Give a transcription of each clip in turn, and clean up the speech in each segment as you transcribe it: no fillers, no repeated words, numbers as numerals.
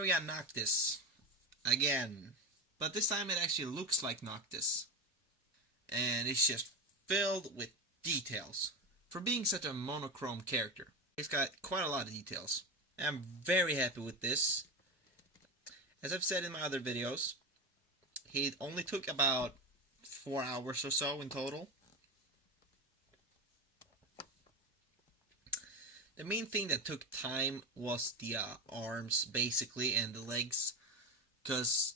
Here we got Noctis again, but this time it actually looks like Noctis, and it's just filled with details. For being such a monochrome character, it's got quite a lot of details. I'm very happy with this. As I've said in my other videos, he only took about 4 hours or so in total. The main thing that took time was the arms, basically, and the legs. Because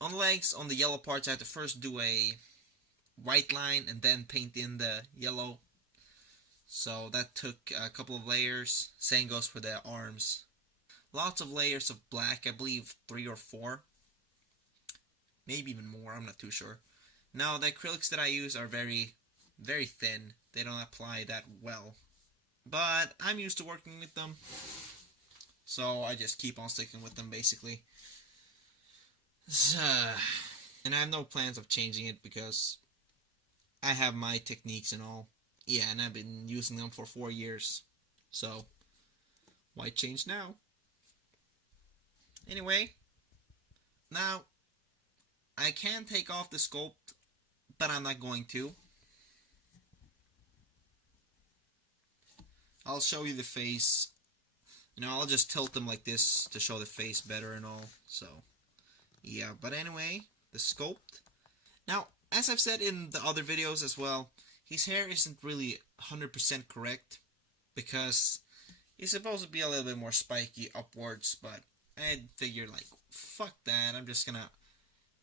on the legs, on the yellow parts, I had to first do a white line and then paint in the yellow. So that took a couple of layers. Same goes for the arms. Lots of layers of black, I believe 3 or 4. Maybe even more, I'm not too sure. Now, the acrylics that I use are very, very thin. They don't apply that well. But I'm used to working with them, so I just keep on sticking with them, basically. And I have no plans of changing it because I have my techniques and all. Yeah, and I've been using them for 4 years. So, why change now? Anyway, now, I can take off the sculpt, but I'm not going to. I'll show you the face. I'll just tilt them like this to show the face better and all. So, yeah. But anyway, the sculpt. Now, as I've said in the other videos as well, his hair isn't really 100% correct because he's supposed to be a little bit more spiky upwards, but I figured, like, fuck that. I'm just gonna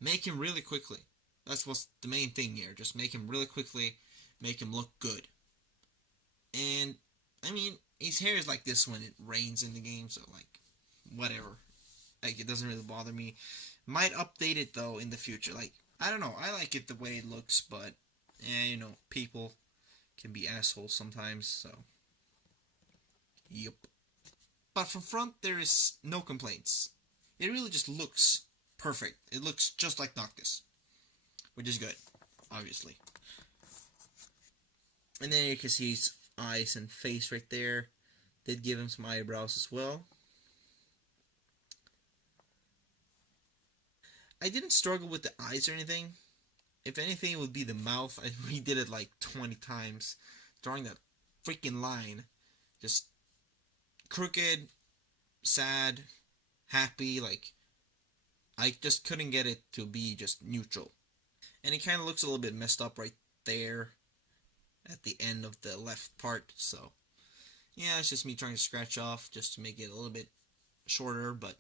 make him really quickly. That's what's the main thing here. Just make him really quickly, make him look good. And I mean, his hair is like this when it rains in the game, so, like, whatever. Like, it doesn't really bother me. Might update it, though, in the future. Like, I don't know. I like it the way it looks, but, people can be assholes sometimes, so. Yup. But from front, there is no complaints. It really just looks perfect. It looks just like Noctis, which is good, obviously. And then you can see his eyes and face right there. Did give him some eyebrows as well. I didn't struggle with the eyes or anything. If anything, it would be the mouth. I redid it like 20 times, drawing that freaking line. Just crooked, sad, happy, like, I just couldn't get it to be just neutral. And it kind of looks a little bit messed up right there at the end of the left part, so yeah, it's just me trying to scratch off just to make it a little bit shorter, but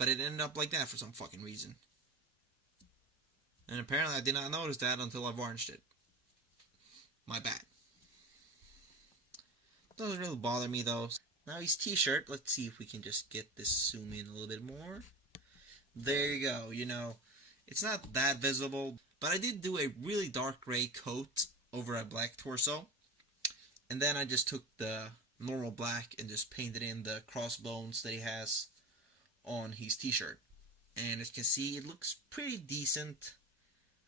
it ended up like that for some fucking reason. And apparently I did not notice that until I varnished it. My bad. Doesn't really bother me though. Now his t-shirt, let's see if we can just get this zoom in a little bit more. There you go, it's not that visible, but I did do a really dark gray coat over a black torso, and then I just took the normal black and just painted in the crossbones that he has on his t-shirt. And as you can see, it looks pretty decent.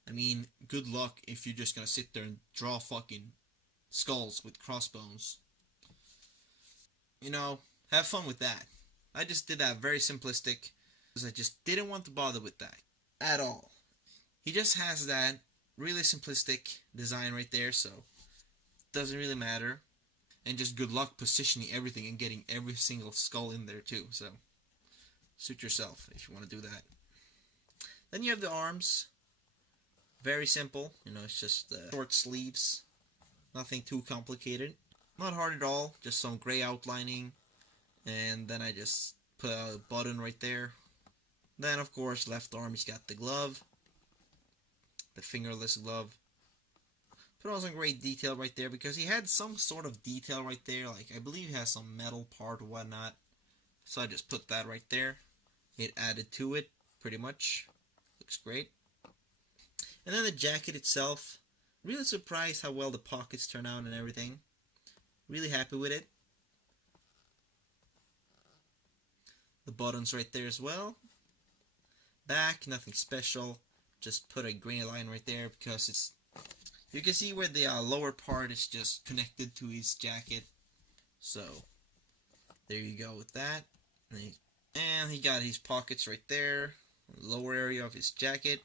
I mean, good luck if you're just gonna sit there and draw fucking skulls with crossbones. Have fun with that. I just did that very simplistic because I just didn't want to bother with that at all. He just has that really simplistic design right there, so doesn't really matter. And just good luck positioning everything and getting every single skull in there too, so suit yourself if you want to do that. Then you have the arms. Very simple, it's just short sleeves. Nothing too complicated. Not hard at all, just some gray outlining. And then I just put a button right there. Then, of course, left arm, he's got the glove. The fingerless glove. Put on some great detail right there because he had some sort of detail right there. Like, I believe he has some metal part or whatnot. So I just put that right there. It added to it, pretty much. Looks great. And then the jacket itself. Really surprised how well the pockets turn out and everything. Really happy with it. The buttons right there as well. Back, nothing special. Just put a green line right there because it's... You can see where the lower part is just connected to his jacket. So, there you go with that. And he got his pockets right there, lower area of his jacket.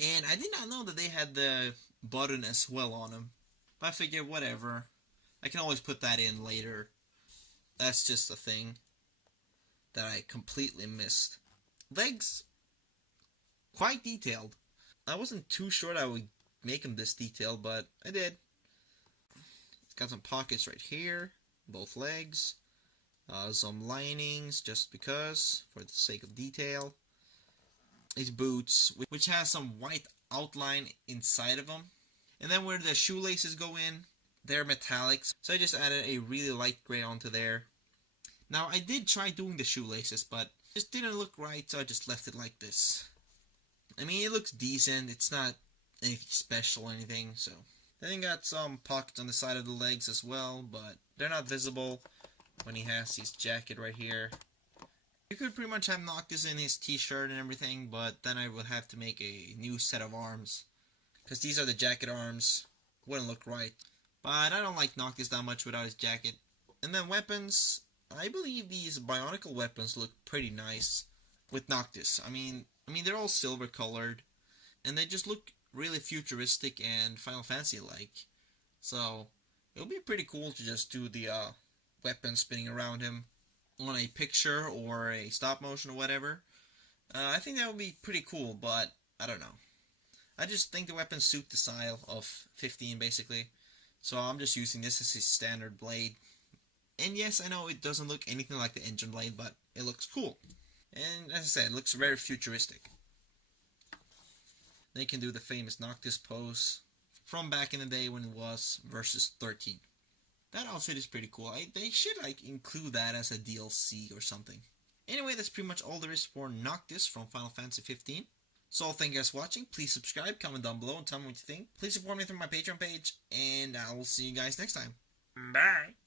And I did not know that they had the button as well on him. But I figured, whatever. I can always put that in later. That's just a thing that I completely missed. Legs, quite detailed. I wasn't too sure I would make him this detailed, but I did. It's got some pockets right here, both legs. Some linings, just because, for the sake of detail. His boots, which has some white outline inside of them. And then where the shoelaces go in, they're metallics. So I just added a really light gray onto there. Now, I did try doing the shoelaces, but it just didn't look right, so I just left it like this. I mean, it looks decent. It's not anything special or anything, so. Then he got some pockets on the side of the legs as well, but they're not visible when he has his jacket right here. You could pretty much have Noctis in his t-shirt and everything, but then I would have to make a new set of arms. Because these are the jacket arms. Wouldn't look right. But I don't like Noctis that much without his jacket. And then weapons. I believe these Bionicle weapons look pretty nice with Noctis. I mean they're all silver colored. And they just look really futuristic and Final Fantasy-like. So, it would be pretty cool to just do the weapon spinning around him on a picture or a stop motion or whatever. I think that would be pretty cool, but I don't know. I just think the weapons suit the style of 15 basically. So I'm just using this as his standard blade. And yes, I know it doesn't look anything like the engine blade, but it looks cool. And as I said, it looks very futuristic. They can do the famous Noctis pose from back in the day when it was versus 13. That outfit is pretty cool. They should include that as a DLC or something. Anyway, that's pretty much all there is for Noctis from Final Fantasy 15. So thank you guys for watching. Please subscribe, comment down below, and tell me what you think. Please support me through my Patreon page, and I will see you guys next time. Bye!